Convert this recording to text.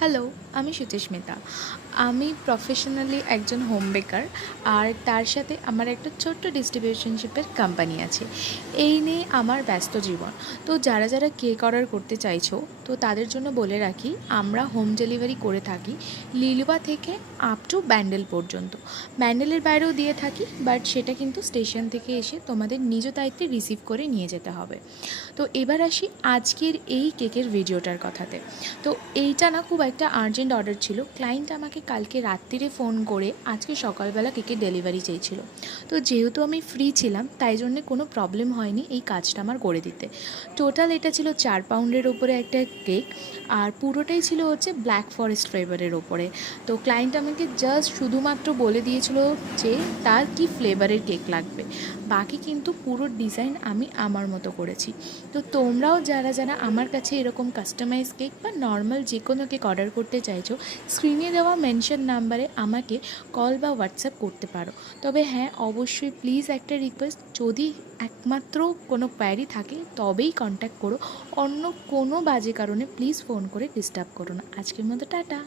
Hello, আমি সুচিস্মিতা। আমি professionally একজন হোম বেকার। আর তার সাথে আমার একটা ছোট্ট ডিস্ট্রিবিউশনশিপের কোম্পানি আছে। এই নিয়ে আমার ব্যস্ত জীবন। তো যারা কেক অর্ডার করতে চাইছো, তো তাদের জন্য বলে রাখি, আমরা হোম ডেলিভারি করে থাকি লিলুয়া থেকে আপ টু ব্যান্ডেল পর্যন্ত। ব্যান্ডেলের বাইরেও দিয়ে থাকি, বাট সেটা কিন্তু স্টেশন থেকে এসে তোমাদের নিজ দায়িত্বে রিসিভ করে নিয়ে যেতে হবে। তো এবার আসি আজকের এই কেকের ভিডিওটার কথাতে। তো এইটা না খুব একটা আর্জেন্ট অর্ডার ছিল। ক্লায়েন্ট আমাকে কালকে রাত্রিরে ফোন করে আজকে সকালবেলা কেকের ডেলিভারি চেয়েছিল। তো যেহেতু আমি ফ্রি ছিলাম, তাই জন্যে কোনো প্রবলেম হয়নি এই কাজটা আমার করে দিতে। টোটাল এটা ছিল 4 পাউন্ডের ওপরে একটা কেক, আর পুরোটাই ছিল হচ্ছে ব্ল্যাক ফরেস্ট ফ্লেভারের ওপরে। তো ক্লায়েন্ট আমাকে জাস্ট শুধুমাত্র বলে দিয়েছিল যে তার কি ফ্লেভারের কেক লাগবে। বাকি কিন্তু পুরো ডিজাইন আমি আমার মতো করেছি। তো তোমরাও যারা আমার কাছে এরকম কাস্টমাইজ কেক বা নর্মাল যে কোনো কেক অর্ডার করতে চাইছো, স্ক্রিনে দেওয়া মেনশন নাম্বারে আমাকে কল বা হোয়াটসঅ্যাপ করতে পারো। তবে হ্যাঁ, অবশ্যই প্লিজ একটা রিকোয়েস্ট, যদি একমাত্র কোনো কোয়ারি থাকে তবেই কন্ট্যাক্ট করো। অন্য কোনো বাজে কারণে প্লিজ ফোন করে ডিস্টার্ব করো না। আজকের মতো টাটা।